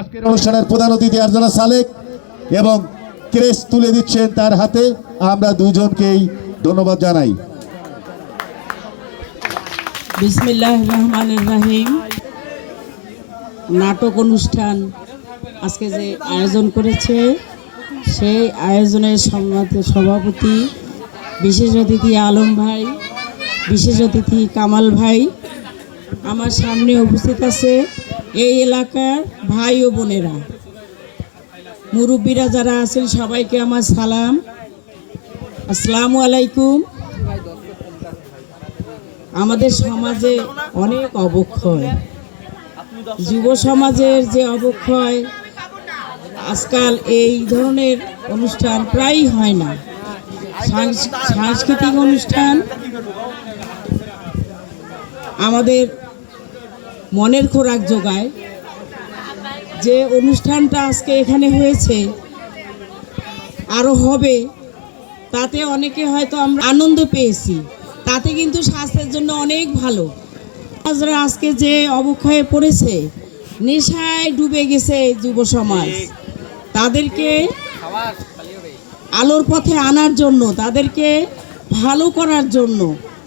আজকের অনুষ্ঠানের প্রধান অতিথি আরজানা সালেক এবং ক্রেস তুলে দিচ্ছেন তার হাতে। আমরা দুজনকেই ধন্যবাদ জানাই। বিসমিল্লাহির রহমানির রহিম। নাটক অনুষ্ঠান আজকে যে আয়োজন করেছে সেই আয়োজনের সভাপতি বিশেষ অতিথি আলম ভাই, বিশেষ অতিথি কামাল ভাই, আমার সামনে উপস্থিত আছে এই এলাকার ভাই ও বোনেরা, মুরব্বীরা যারা আছেন সবাইকে আমার সালাম, আসসালামু আলাইকুম। আমাদের সমাজে অনেক অবক্ষয়, যুব সমাজের যে অবক্ষয়, আজকাল এই ধরনের অনুষ্ঠান প্রায়ই হয় না। সাংস্কৃতিক অনুষ্ঠান আমাদের মনের খোরাক যোগায়। যে অনুষ্ঠানটা আজকে এখানে হয়েছে আরও হবে, তাতে অনেকে হয়তো আমরা আনন্দ পেয়েছি, তাতে কিন্তু স্বাস্থ্যের জন্য অনেক ভালো। আজকে যে অবক্ষয়ে পড়েছে, নেশায় ডুবে গেছে যুব সমাজ, তাদেরকে আলোর পথে আনার জন্য, তাদেরকে ভালো করার জন্য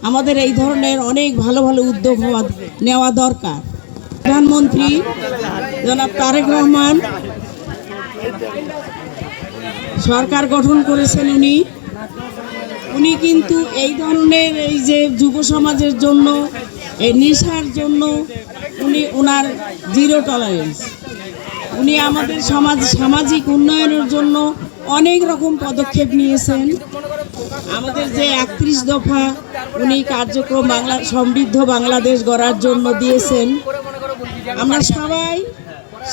আমাদের এই ধরনের অনেক ভালো ভালো উদ্যোগ নেওয়া দরকার। প্রধানমন্ত্রী জনাব তারেক রহমান সরকার গঠন করেছেন, উনি কিন্তু এই ধরনের এই যে যুব সমাজের জন্য, এই নেশার জন্য ওনার জিরো টলারেন্স। উনি আমাদের সামাজিক উন্নয়নের জন্য অনেক রকম পদক্ষেপ নিয়েছেন। আমাদের যে 31 দফা উনি কার্যক্রম সমৃদ্ধ বাংলাদেশ গড়ার জন্য দিয়েছেন, আমরা সবাই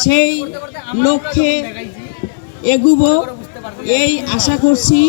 সেই লক্ষ্যে এগুবো এই আশা করছি।